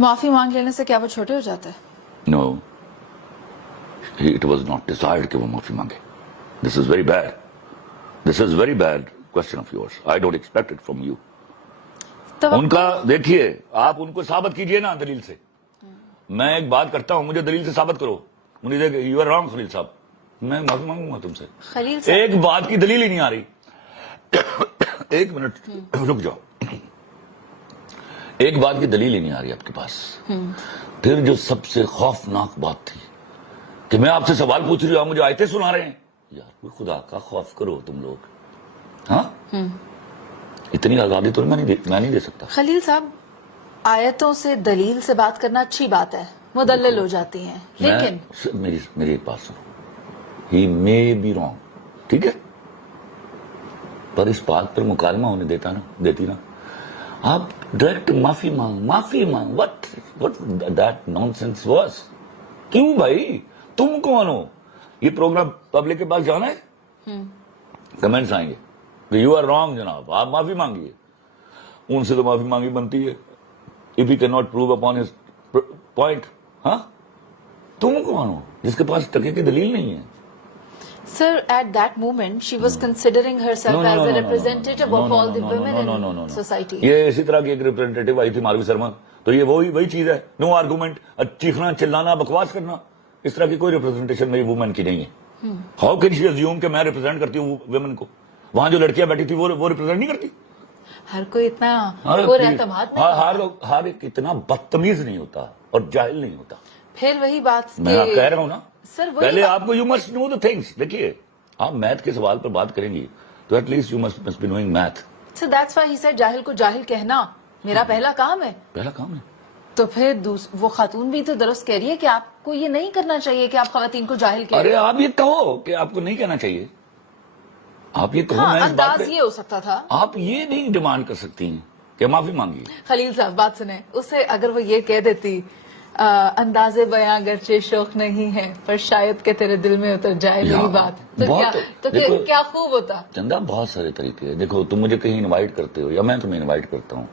معافی مانگ لینے سے کیا وہ چھوٹے ہو جاتے ہیں؟ No, it was not desired کہ وہ معافی مانگے. This is very bad. This is very bad question of yours. I don't expect it from you. ان کا دیکھیے آپ ان کو ثابت کیجئے نا دلیل سے. میں ایک بات کرتا ہوں, مجھے دلیل سے ثابت کرو. مجھے دیکھ یو آر رانگ خلیل صاحب, میں معافی مانگوں گا تم سے. خلیل صاحب ایک بات کی دلیل ہی نہیں آ رہی. ایک منٹ رک جاؤ. ایک بات کی دلیل ہی نہیں آ رہی آپ کے پاس. پھر جو سب سے خوفناک بات تھی کہ میں آپ سے سوال پوچھ رہی ہوں, آپ مجھے آیتیں سنا رہے ہیں. یار کوئی خدا کا خوف کرو تم لوگ. ہاں اتنی آزادی تو میں نہیں دے سکتا. خلیل صاحب, آیتوں سے دلیل سے بات کرنا اچھی بات ہے, مدلل ہو جاتی ہیں, لیکن میری ایک بات سنو. ہی مے بی رانگ, ٹھیک ہے, پر اس بات پر مکالمہ ہونے دیتی نا. آپ ڈائریکٹ معافی مانگ. What that non sense was. کیوں بھائی, تم کون ہو؟ یہ پروگرام پبلک کے پاس جانا ہے, کمنٹس آئیں گے کہ یو آر رانگ جناب, آپ معافی مانگیے. ان سے تو معافی مانگی بنتی ہے if he cannot prove upon his point. ہاں تم کون ہو جس کے پاس ٹکے کی دلیل نہیں ہے؟ Sir, at that moment, she was considering herself as a representative of all the women in society. یہ اسی طرح کی ایک ریپرزینٹیٹو آئی تھی ماروی شرما, تو یہ وہی چیز ہے. نو آرگومنٹ, چیخنا چلانا بکواس کرنا, اس طرح کی کوئی ریپرزینٹیشن میری وومن کی نہیں ہے. ہاؤ کین شی ازیوم کہ میں ریپرزینٹ کرتی ہوں ویمن کو؟ وہاں جو لڑکیاں بیٹھی تھی وہ ریپرزینٹ نہیں کرتی. ہر کوئی اتنا اعتماد نہیں, ہر ایک اتنا بدتمیز نہیں ہوتا اور جاہل نہیں ہوتا. پھر وہی بات میں کہہ رہا ہوں نا, سر پہلے آپ کو you must know the things. دیکھیے آپ میتھ کے سوال پر بات کریں گی تو at least you must be knowing math. Sir that's why he said جاہل کو جاہل کہنا میرا پہلا کام ہے. پہلا کام ہے. تو پھر وہ خاتون بھی تو درست کہہ رہی ہے کہ آپ کو یہ نہیں کرنا چاہیے کہ آپ خواتین کو جاہل کہیں. ارے آپ یہ کہو کہ آپ کو نہیں کہنا چاہیے, آپ یہ کہو. میں انداز یہ ہو سکتا تھا. آپ یہ نہیں ڈیمانڈ کر سکتی ہیں کہ معافی مانگیے. خلیل صاحب بات سنیں, اسے اگر وہ یہ کہہ دیتی انداز بیاں اگرچہ شوق نہیں ہے پر شاید کہ تیرے دل میں اتر جائے میری بات, تو کیا خوب ہوتا. چندہ بہت سارے طریقے ہیں. دیکھو تم مجھے کہیں انوائٹ کرتے ہو یا میں تمہیں انوائٹ کرتا ہوں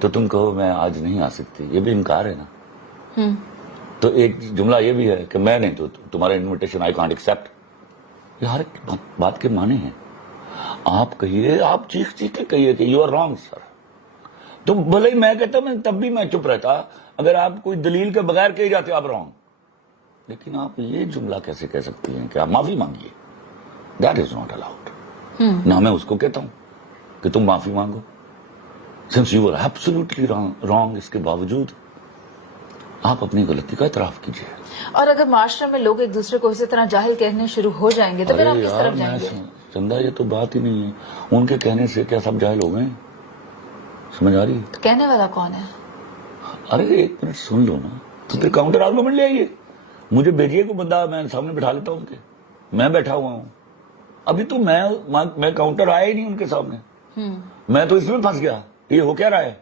تو تم کہو میں آج نہیں آ سکتی, یہ بھی انکار ہے نا. تو ایک جملہ یہ بھی ہے کہ میں نہیں تو تمہارا انویٹیشن آئی کانٹ ایکسپٹ. یہ ہر ایک بات کے معنی ہیں. آپ کہیے, آپ چیخ کے کہیے کہ یو آر رانگ سر. تو بھلے ہی میں کہتا ہوں, تب بھی میں چپ رہتا اگر آپ کوئی دلیل کے بغیر کہے جاتے آپ رانگ. لیکن آپ یہ جملہ کیسے کہہ سکتی ہیں کہ آپ معافی مانگیے؟ That is not allowed. نہ میں اس کو کہتا ہوں کہ تم معافی مانگو since you are absolutely wrong. اس کے باوجود آپ اپنی غلطی کا اعتراف کیجیے. اور اگر معاشرے میں لوگ ایک دوسرے کو اسی طرح جاہل کہنے شروع ہو جائیں گے تو پھر آپ کس طرف جائیں گے؟ چندہ یہ تو بات ہی نہیں ہے. ان کے کہنے سے کیا سب جاہل ہو گئے؟ سمجھ آ رہی؟ تو کہنے والا کون ہے؟ ارے ایک منٹ سن لو نا, تو پھر کاؤنٹر آرگومنٹ لے آئیے. مجھے بھیجیے کو بندہ, میں سامنے بٹھا لیتا ہوں ان کے. میں بیٹھا ہوا ہوں ابھی, تو میں کاؤنٹر آیا ہی نہیں ان کے سامنے. میں تو اس میں پھنس گیا. یہ ہو کیا رہا ہے؟